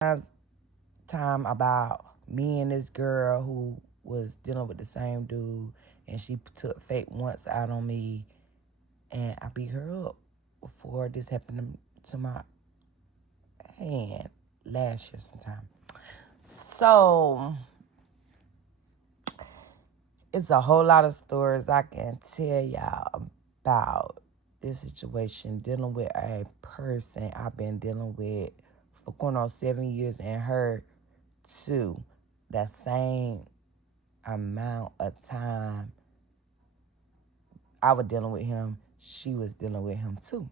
time about me and this girl who was dealing with the same dude, and she took fake once out on me, and I beat her up before this happened to my hand last year sometime. So it's a whole lot of stories I can tell y'all about this situation dealing with a person I've been dealing with for going on 7 years, and her too. That same amount of time I was dealing with him, she was dealing with him too,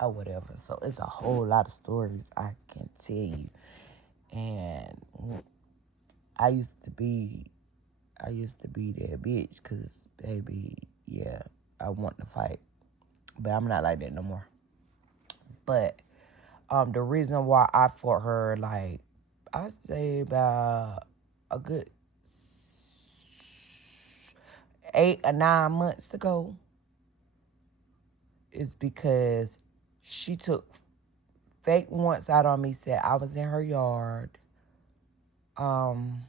or whatever. So it's a whole lot of stories I can tell you. And I used to be that bitch, cause baby, yeah, I want to fight, but I'm not like that no more. But the reason why I fought her, like, I say about a good 8 or 9 months ago, is because she took fake once out on me, said I was in her yard, and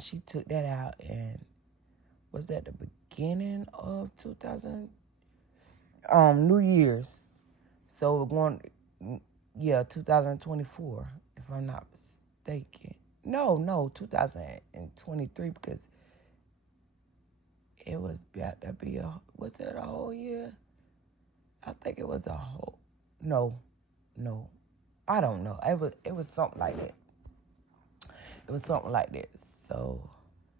she took that out, and was that the beginning of 2000, New Year's. So we're going, yeah, 2024, if I'm not mistaken. No, 2023, because it was about to be was it a whole year? I think it was a whole, no, I don't know. It was something like that. It was something like that. So,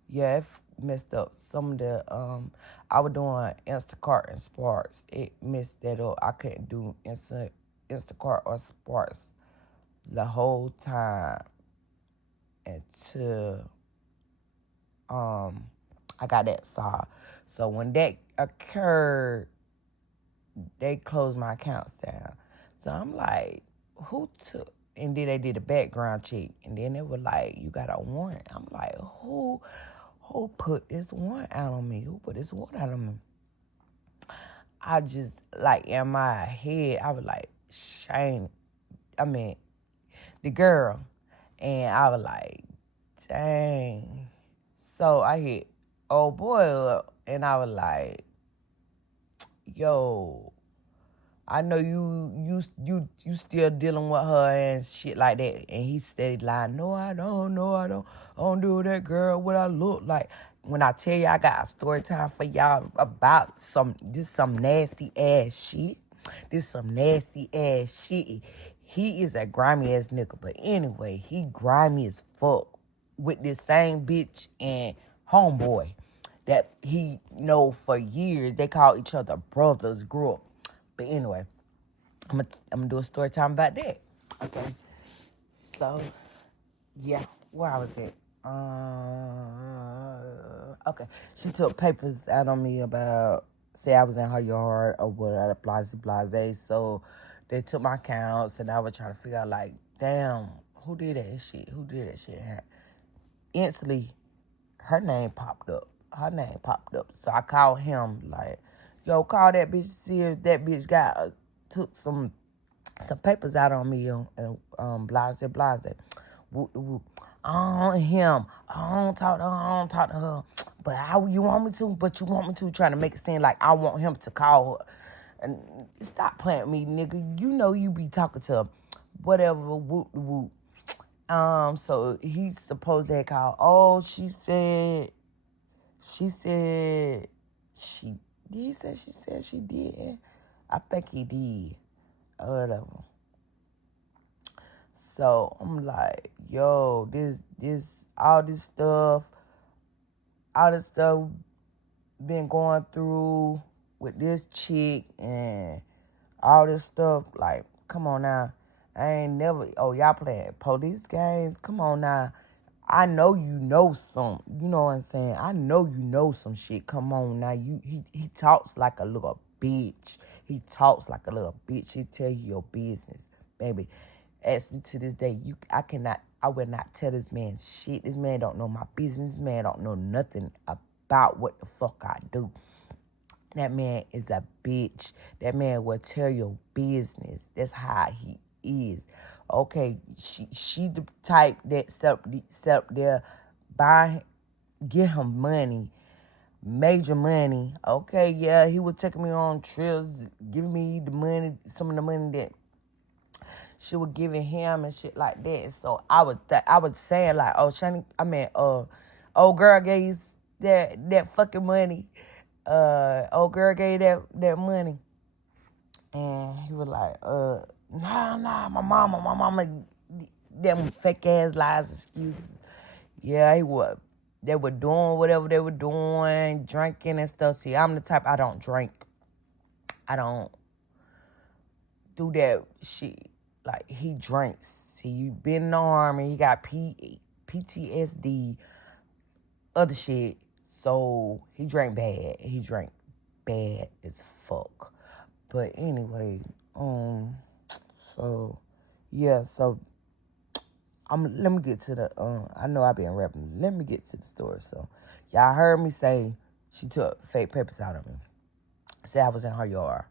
yeah, it messed up some of the, I was doing Instacart and Sparks. It messed that up. I couldn't do Instacart or Sparks the whole time until I got that solved. So when that occurred, they closed my accounts down. So I'm like, who took? And then they did a background check, and then they were like, you got a warrant. I'm like, who put this warrant out on me? Who put this warrant out on me? I just, like, in my head, I was like, Shane, I mean, the girl. And I was like, dang. So I hit old boy up, and I was like, yo, I know you still dealing with her and shit like that. And he steady lying, no, I don't do that, girl, what I look like. When I tell you I got a story time for y'all about some nasty ass shit. This some nasty ass shit. He is a grimy ass nigga. But anyway, he grimy as fuck with this same bitch and homeboy that he know for years. They call each other brothers, grew up. But anyway, I'm gonna do a story time about that. Okay. So, yeah, where I was at. Okay. She took papers out on me about, say I was in her yard or what, blase. So they took my accounts, and I was trying to figure out, like, damn, who did that shit? Instantly, her name popped up. So I called him, like, yo, call that bitch, see if that bitch took some papers out on me, and blase. Woo, woo. On him. I don't talk to her. But how you want me to? But you want me to, trying to make it seem like I want him to call her. And stop playing with me, nigga. You know you be talking to whatever, woo. So he's supposed to call. Oh, she said she did. He say she said she did. I think he did. Or whatever. So I'm like, yo, all this stuff been going through with this chick and all this stuff. Like, come on now. I ain't never, y'all playing police games? Come on now. I know you know some, you know what I'm saying? I know you know some shit. Come on now. He talks like a little bitch. He He tell you your business, baby. Ask me to this day, I will not tell this man shit. This man don't know my business. This man don't know nothing about what the fuck I do. That man is a bitch. That man will tell your business. That's how he is. Okay, she the type that set up there, buy, get him money, major money. Okay, yeah, he was taking me on trips, giving me the money, some of the money that she was giving him and shit like that. So I was saying like, oh, Shani, old girl gave that fucking money. Old girl gave that money, and he was like, nah, my mama, them fake ass lies, excuses. Yeah, he was. They were doing whatever they were doing, drinking and stuff. See, I'm the type, I don't drink. I don't do that shit. Like, he drinks. See, you been in the army, he got PTSD, other shit. So, he drank bad. He drank bad as fuck. But anyway, so, yeah, so, let me get to the, I know I've been rapping. Let me get to the story. So, y'all heard me say she took fake papers out of me. Said I was in her yard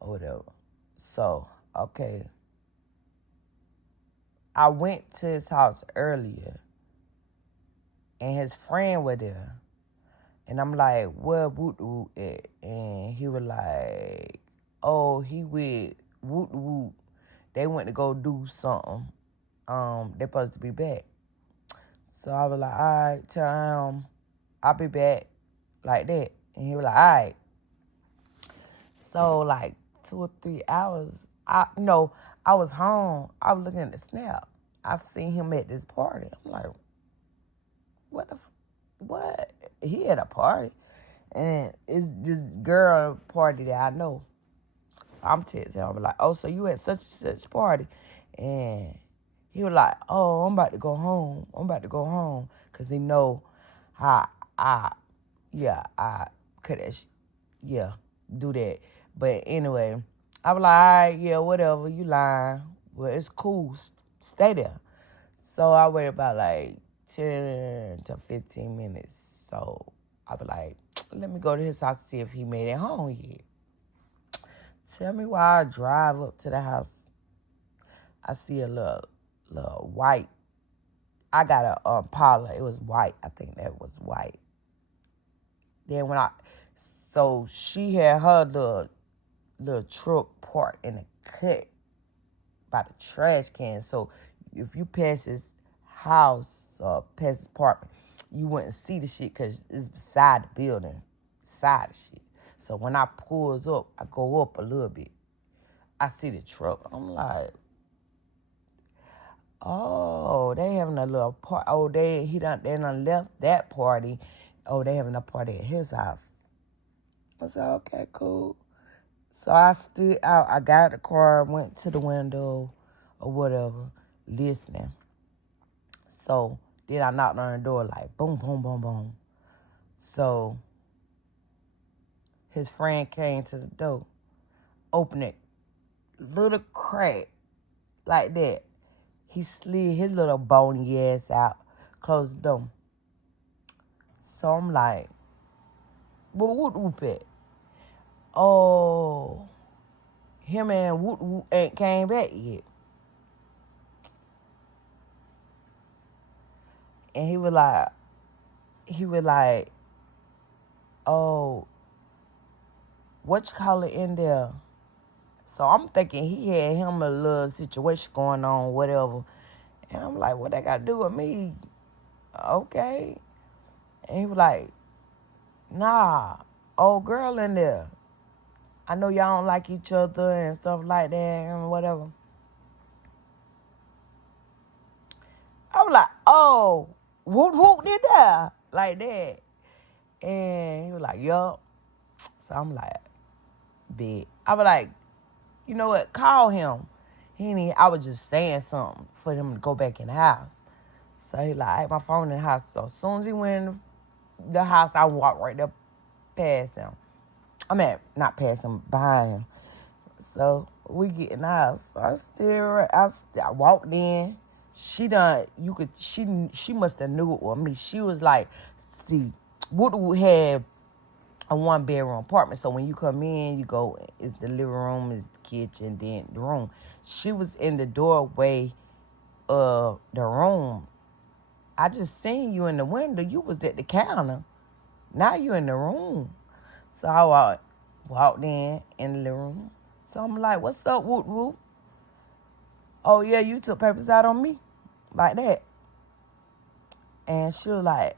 or whatever. So, okay. I went to his house earlier, and his friend was there. And I'm like, where Woot Woot at? And he was like, oh, he with Woot Woot. They went to go do something. They supposed to be back. So I was like, all right, tell him I'll be back like that. And he was like, all right. So like 2 or 3 hours, I was home. I was looking at the snap. I seen him at this party. I'm like, what? He at a party. And it's this girl party that I know. So I'm texting him. I'm like, oh, so you at such and such party? And he was like, oh, I'm about to go home. Because he know how I could, do that. But anyway, I was like, all right, yeah, whatever, you lying. Well, it's cool. Stay there. So I waited about like 10 to 15 minutes. So I was like, let me go to his house to see if he made it home yet. Tell me why I drive up to the house. I see a little white. I got a Impala. It was white. I think that was white. Then so she had her little truck parked in a cut by the trash can. So if you pass his house or pass his apartment, you wouldn't see the shit because it's beside the building, beside the shit. So when I pulls up, I go up a little bit. I see the truck. I'm like, oh, they having a little party. Oh, they done left that party. Oh, they having a party at his house. I said, okay, cool. So I stood out. I got out the car, went to the window or whatever, listening. So then I knocked on the door like boom, boom, boom, boom. So his friend came to the door, opened it, little crack like that. He slid his little bony ass out, closed the door. So I'm like, well, Woot Woot at? Oh, him and Woot Woot ain't came back yet. And he was like, oh, what you call it in there? So I'm thinking he had him a little situation going on, whatever. And I'm like, what that got to do with me? Okay. And he was like, nah, old girl in there. I know y'all don't like each other and stuff like that and whatever. I was like, oh, Woot Woot did that. Like that. And he was like, yup. So I'm like, big. I was like, you know what? Call him. I was just saying something for him to go back in the house. So he like, I had my phone in the house. So as soon as he went in the house, I walked right there past him. Not past him, behind him. So we get in the house. So I walked in. She must have knew it was me. She was like, see, Woot Woot had a one-bedroom apartment. So when you come in, you go, it's the living room, it's the kitchen, then the room. She was in the doorway of the room. I just seen you in the window. You was at the counter. Now you in the room. So I walked in the living room. So I'm like, what's up, whoop whoop? Oh, yeah, you took papers out on me. Like that. And she was like,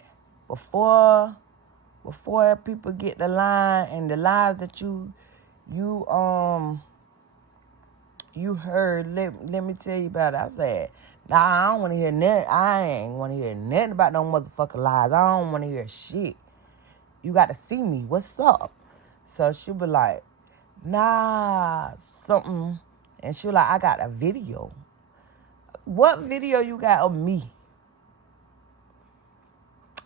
before people get the line and the lies that you heard, let me tell you about it. I said, nah, I don't want to hear nothing. I ain't want to hear nothing about no motherfucking lies. I don't want to hear shit. You got to see me. What's up? So she was like, nah, something. And she was like, I got a video. What video you got of me?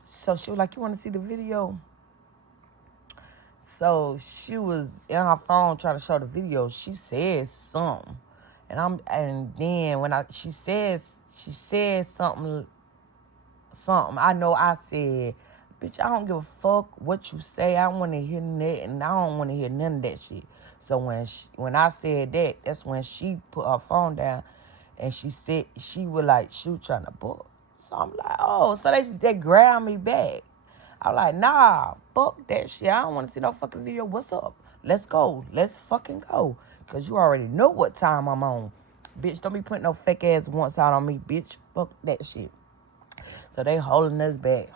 So she was like, you want to see the video? So she was in her phone trying to show the video. She said something. And then when she said something, I know I said, bitch, I don't give a fuck what you say. I don't want to hear nothing. I don't want to hear none of that shit. So when I said that, that's when she put her phone down and she said she was like, she was trying to book. So I'm like, oh, so they grabbed me back. I'm like, nah, fuck that shit. I don't want to see no fucking video. What's up? Let's go. Let's fucking go. Because you already know what time I'm on. Bitch, don't be putting no fake ass once out on me, bitch. Fuck that shit. So they holding us back.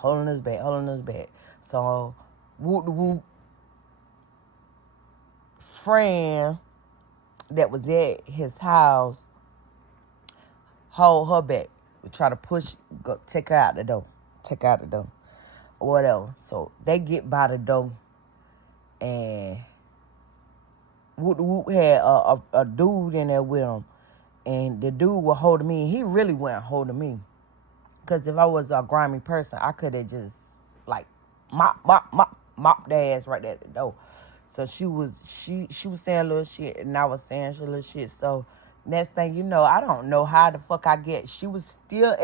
So, whoop friend that was at his house hold her back. We try to take her out the door. Or whatever. So they get by the door and Whoop had a dude in there with him. And the dude was holding me. He really wasn't holding me. Because if I was a grimy person, I could have just, like, mop their ass right there at the door. So she was saying little shit, and I was saying little shit. So next thing you know, I don't know how the fuck I get. She was still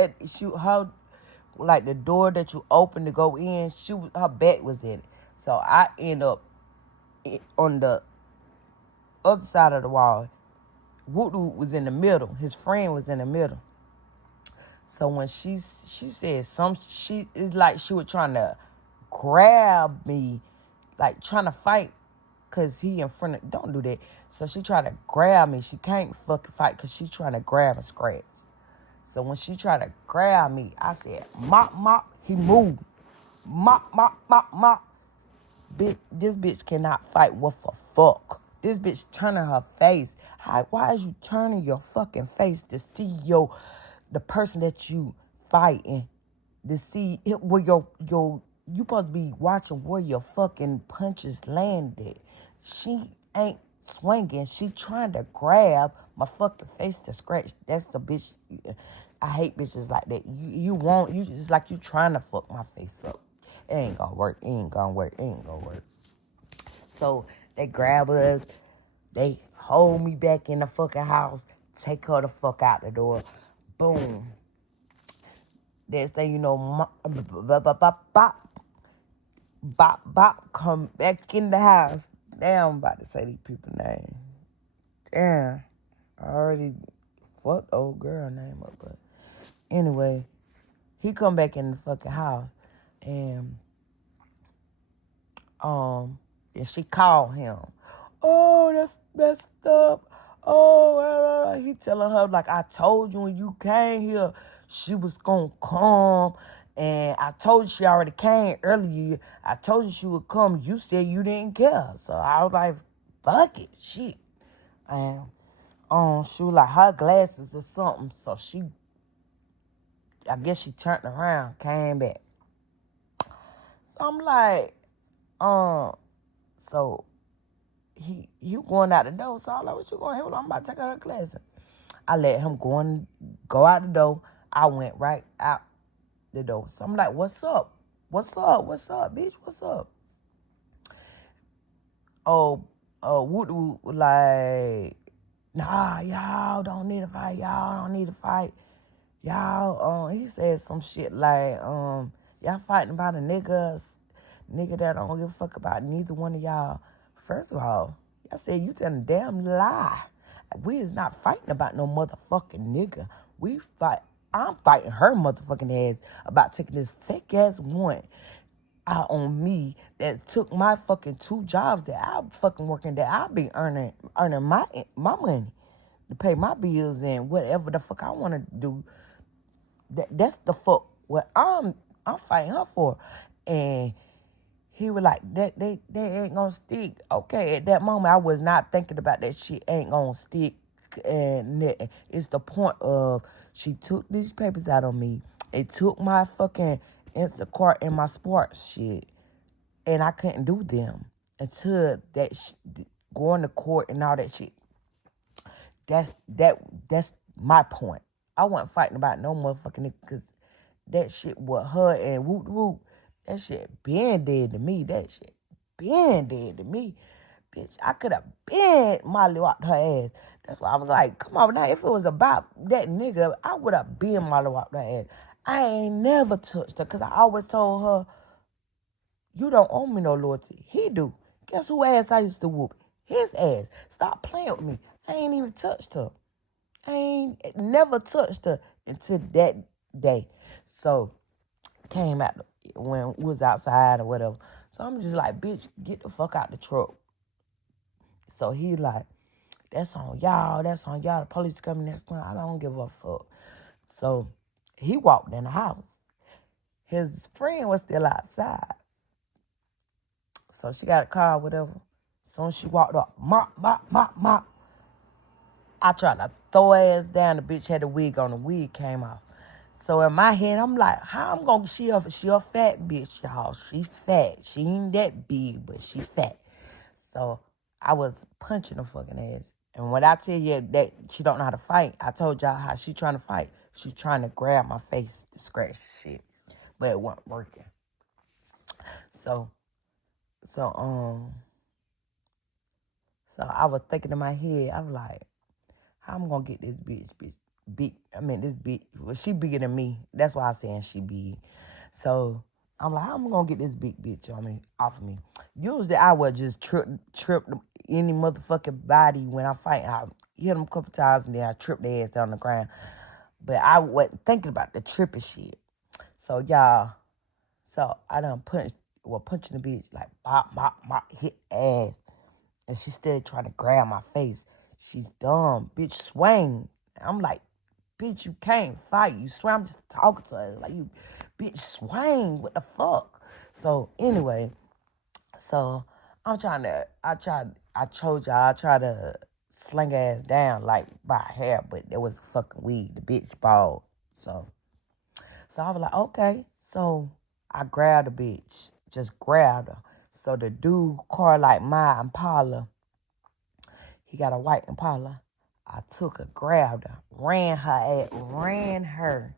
like the door that you open to go in, her back was in it. So I end up on the other side of the wall. Voodoo was in the middle. His friend was in the middle. So when she said it's like she was trying to grab me, like trying to fight, cause he in front of. Don't do that. So she tried to grab me. She can't fucking fight, cause she trying to grab and scratch. So when she tried to grab me, I said, mop. He moved. Mop. This bitch cannot fight with a fuck. This bitch turning her face. Why is you turning your fucking face to see the person that you fighting? To see where you supposed to be watching where your fucking punches landed. She ain't swinging. She trying to grab my fucking face to scratch. That's the bitch. I hate bitches like that. You just like you trying to fuck my face up. It ain't gonna work. So they grab us. They hold me back in the fucking house. Take her the fuck out the door. Boom. Next thing you know, bop, come back in the house. Damn, I'm about to say these people's names. Damn, I already fucked old girl name up, but anyway, he come back in the fucking house, and and she called him. Oh, that's messed up. Oh, he telling her, like, I told you when you came here, she was gonna come. And I told you she already came earlier. I told you she would come. You said you didn't care. So I was like, fuck it, shit. And she was like, her glasses or something. So I guess she turned around, came back. So I'm like, so he going out the door. So I'm like, what you going? He was like, I'm about to take out her glasses. I let him go out the door. I went right out the door. So I'm like, what's up, bitch? What's up? Oh, Woot like, nah, y'all don't need to fight. Y'all, he said some shit like, y'all fighting about a nigga nigga that don't give a fuck about neither one of y'all. First of all, y'all said you telling a damn lie. We is not fighting about no motherfucking nigga. I'm fighting her motherfucking ass about taking this fake ass one out on me that took my fucking 2 jobs that I'm fucking working, that I be earning my money to pay my bills and whatever the fuck I want to do. That's the fuck what I'm fighting her for. And he was like, that they ain't gonna stick. Okay, at that moment I was not thinking about that shit ain't gonna stick. And it's the point of she took these papers out on me. It took my fucking Instacart and my sports shit, and I couldn't do them until that going to court and all that shit. That's my point. I wasn't fighting about no motherfucking nigga, because that shit with her and whoop whoop, that shit been dead to me. That shit been dead to me. Bitch, I could have been mollywopped her ass. That's why I was like, come on now, if it was about that nigga, I would have been mollywopped her ass. I ain't never touched her, because I always told her, you don't owe me no loyalty. He do. Guess who ass I used to whoop? His ass. Stop playing with me. I ain't even touched her. I ain't never touched her until that day. So, came out when we was outside or whatever. So I'm just like, bitch, get the fuck out the truck. So he like, that's on y'all. The police coming next time. I don't give a fuck. So he walked in the house. His friend was still outside. So she got a car, whatever. Soon as she walked up, mop, mop, mop, mop. I tried to throw her ass down. The bitch had the wig on. The wig came off. So in my head, I'm like, how I'm gonna, she a fat bitch, y'all. She fat. She ain't that big, but she fat. So I was punching her fucking ass. And when I tell you that she don't know how to fight, I told y'all how she trying to fight. She trying to grab my face to scratch shit. But it wasn't working. So I was thinking in my head, I was like, how I'm gonna get this bitch big? This bitch, well, she bigger than me. That's why I'm saying she big. So I'm like, how am I gonna get this big bitch off of me? Usually I would just trip any motherfucking body when I fight. I hit them a couple times and then I trip their ass down the ground. But I wasn't thinking about the tripping shit. So y'all, I done punching the bitch like bop, bop, bop, hit ass. And she still trying to grab my face. She's dumb. Bitch, swing. I'm like, bitch, you can't fight. You swing. I'm just talking to her. Like, you, bitch, swing. What the fuck? So, anyway. So, I told y'all, I tried to sling ass down, like, by hair. But there was a fucking weed. The bitch bald. So I was like, okay. So, I grabbed the bitch. Just grabbed her. So, the dude, car like my Impala, he got a white Impala. I took her, grabbed her, ran her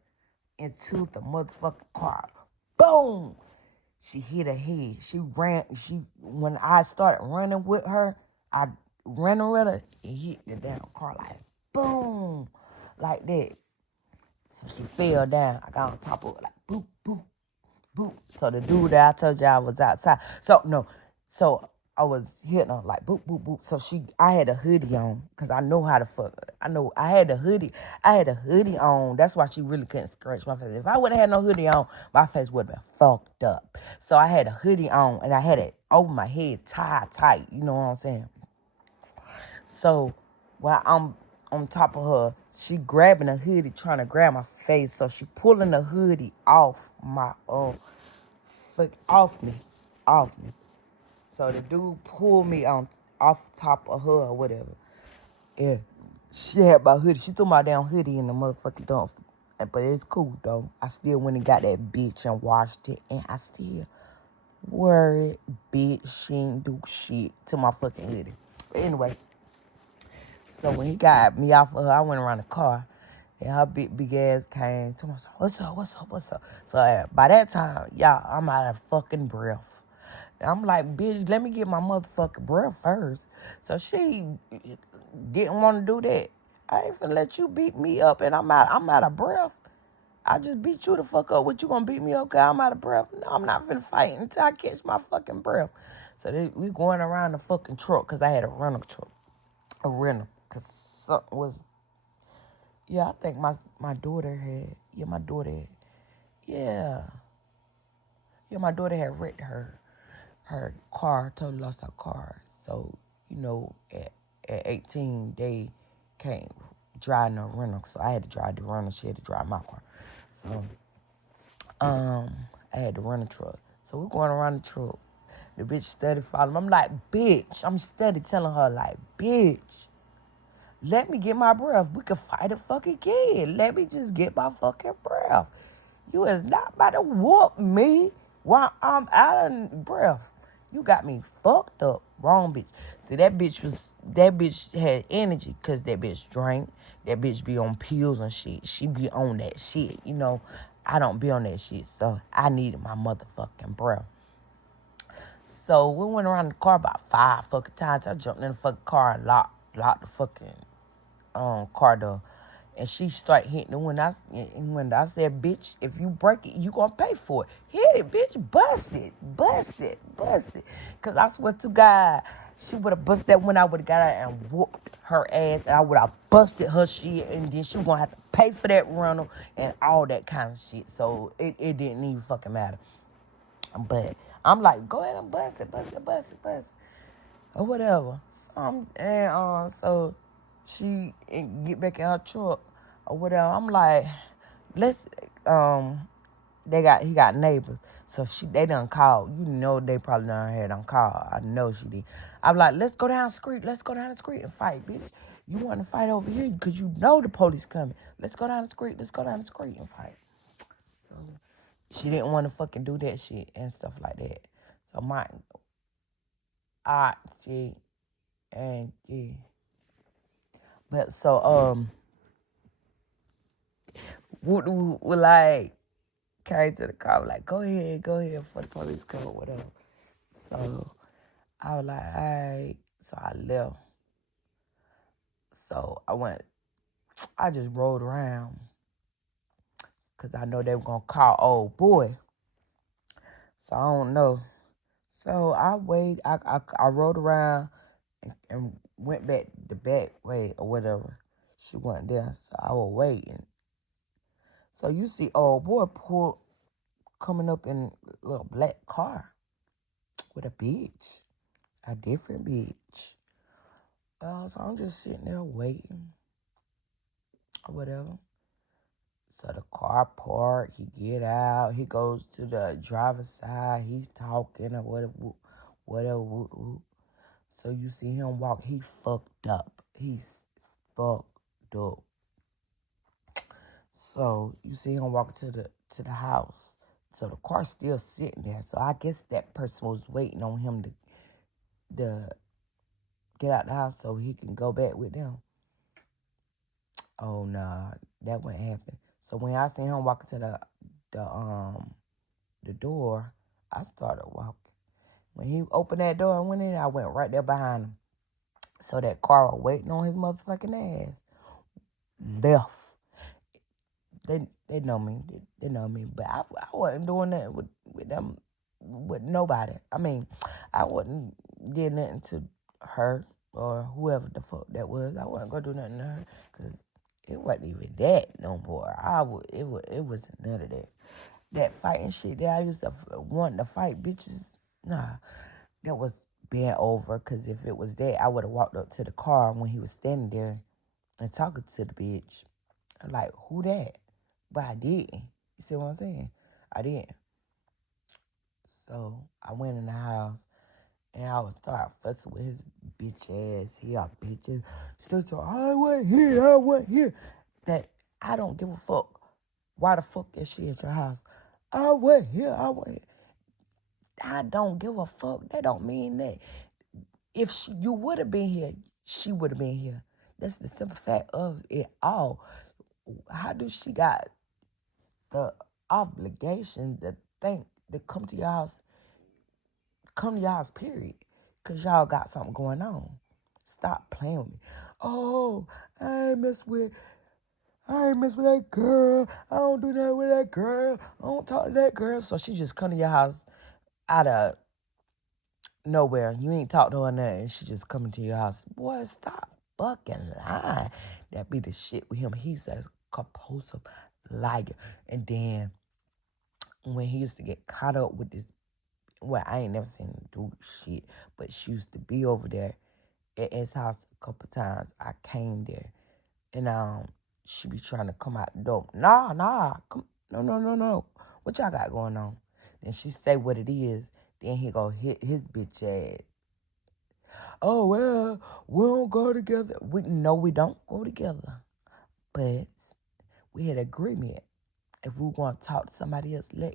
into the motherfucking car. Boom! She hit her head. When I started running with her, I ran with her and hit the damn car like boom, like that. So she fell down. I got on top of her like boop, boop, boop. So the dude that I told y'all was outside. So I was hitting her like boop, boop, boop. So I had a hoodie on because I know how to fuck her. I had a hoodie on. That's why she really couldn't scratch my face. If I wouldn't have had no hoodie on, my face would have been fucked up. So I had a hoodie on and I had it over my head tight. You know what I'm saying? So while I'm on top of her, she grabbing the hoodie, trying to grab my face. So she pulling the hoodie off my off me. So the dude pulled me off top of her or whatever. Yeah, she had my hoodie. She threw my damn hoodie in the motherfucking dumpster. But it's cool though. I still went and got that bitch and washed it, and I still worried, bitch. She ain't do shit to my fucking hoodie. But anyway, so when he got me off of her, I went around the car. And her big ass came to me. What's up? So by that time, y'all, I'm out of fucking breath. I'm like, bitch, let me get my motherfucking breath first. So she didn't want to do that. I ain't finna let you beat me up and I'm out of breath. I just beat you the fuck up. What, you gonna beat me up? Okay, I'm out of breath. No, I'm not finna fight until I catch my fucking breath. So we going around the fucking truck because I had a rental truck. A rental. Because something was, I think my daughter had, my daughter had, yeah. Yeah, my daughter had wrecked her car, totally lost her car. So, at 18, they can't drive no rental. So I had to drive the rental. She had to drive my car. So, I had to rent a truck. So we're going around the truck. The bitch steady following me. I'm like, bitch. I'm steady telling her, like, bitch, let me get my breath. We can fight a fucking kid. Let me just get my fucking breath. You is not about to whoop me while I'm out of breath. You got me fucked up. Wrong bitch. See, that bitch had energy because that bitch drank. That bitch be on pills and shit. She be on that shit. I don't be on that shit. So I needed my motherfucking breath. So we went around the car about 5 fucking times. I jumped in the fucking car and locked the fucking car door. And she started hitting it when I said, bitch, if you break it, you gonna pay for it. Hit it, bitch. Bust it. Because I swear to God, she would have busted that when I would have got out and whooped her ass. And I would have busted her shit. And then she was going to have to pay for that rental and all that kind of shit. So it didn't even fucking matter. But I'm like, go ahead and bust it. Or whatever. So she get back in her truck or whatever. I'm like, he got neighbors. So they done called. They probably done had on call. I know she did. I'm like, let's go down the street. And fight, bitch. You want to fight over here because you know the police coming. Let's go down the street and fight. So she didn't want to fucking do that shit and stuff like that. So my auntie and yeah. But so we like carried to the car, like, go ahead before the police come or whatever. So I was like, all right. So I left. So I just rolled around because I know they were going to call old boy. So I don't know. So I waited. I rode around and went back the back way or whatever. She wasn't there. So I was waiting. So you see old boy coming up in a little black car with a bitch. A different bitch. So I'm just sitting there waiting or whatever. So the car parked, he get out, he goes to the driver's side, he's talking or whatever. So you see him walk, he fucked up. He's fucked up. So you see him walk to the house. So the car's still sitting there. So I guess that person was waiting on him to get out the house so he can go back with them. Oh nah, that wouldn't happen. So when I seen him walking to the door, I started walking. When he opened that door and went in, I went right there behind him. So that car was waiting on his motherfucking ass. Left. They know me. They know me. But I wasn't doing that with them, with nobody. I mean, I wasn't did nothing to her or whoever the fuck that was. I wasn't gonna do nothing to her because it wasn't even that no more. It wasn't none of that. That fighting shit that I used to want to fight bitches. Nah, that was being over. Because if it was that, I would have walked up to the car when he was standing there and talking to the bitch. I'm like, who that? But I didn't. You see what I'm saying? I didn't. So I went in the house and I would start fussing with his bitch ass. He got bitches. Still talking, I went here. That I don't give a fuck. Why the fuck is she at your house? I went here. I don't give a fuck. That don't mean that. If you would have been here, she would have been here. That's the simple fact of it all. How do she got the obligation to come to your house, period? Because y'all got something going on. Stop playing with me. Oh, I ain't mess with that girl. I don't do that with that girl. I don't talk to that girl. So she just come to your house out of nowhere. You ain't talk to her nothing. She just coming to your house. Boy, stop fucking lying. That be the shit with him. He's a compulsive liar. And then when he used to get caught up with this, well, I ain't never seen him do shit, but she used to be over there at his house a couple times. I came there, and she be trying to come out the door. Nah, come, no. What y'all got going on? Then she say what it is. Then he go hit his bitch ass. Oh well, we don't go together. We don't go together, but we had agreement. If we want to talk to somebody else, you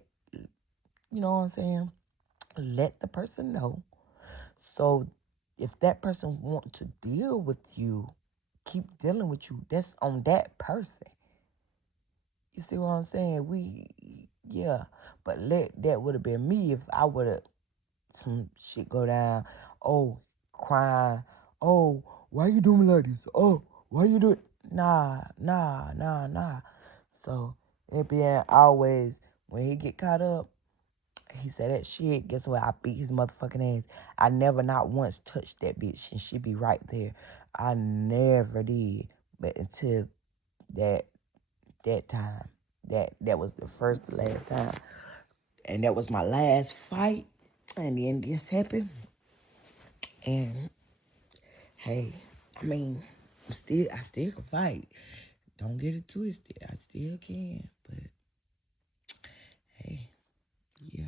know what I'm saying? Let the person know. So if that person want to deal with you, keep dealing with you, that's on that person. You see what I'm saying? Yeah. But that would have been me if I would have some shit go down. Oh, crying. Oh, why you doing me like this? Oh, why you do it? Nah. So it being always, when he get caught up, he said that shit. Guess what? I beat his motherfucking ass. I never not once touched that bitch, and she be right there. I never did. But until that time, that was the first and last time, and that was my last fight. And then this happened. And hey, I mean, I still can fight. Don't get it twisted. I still can. But hey, yeah.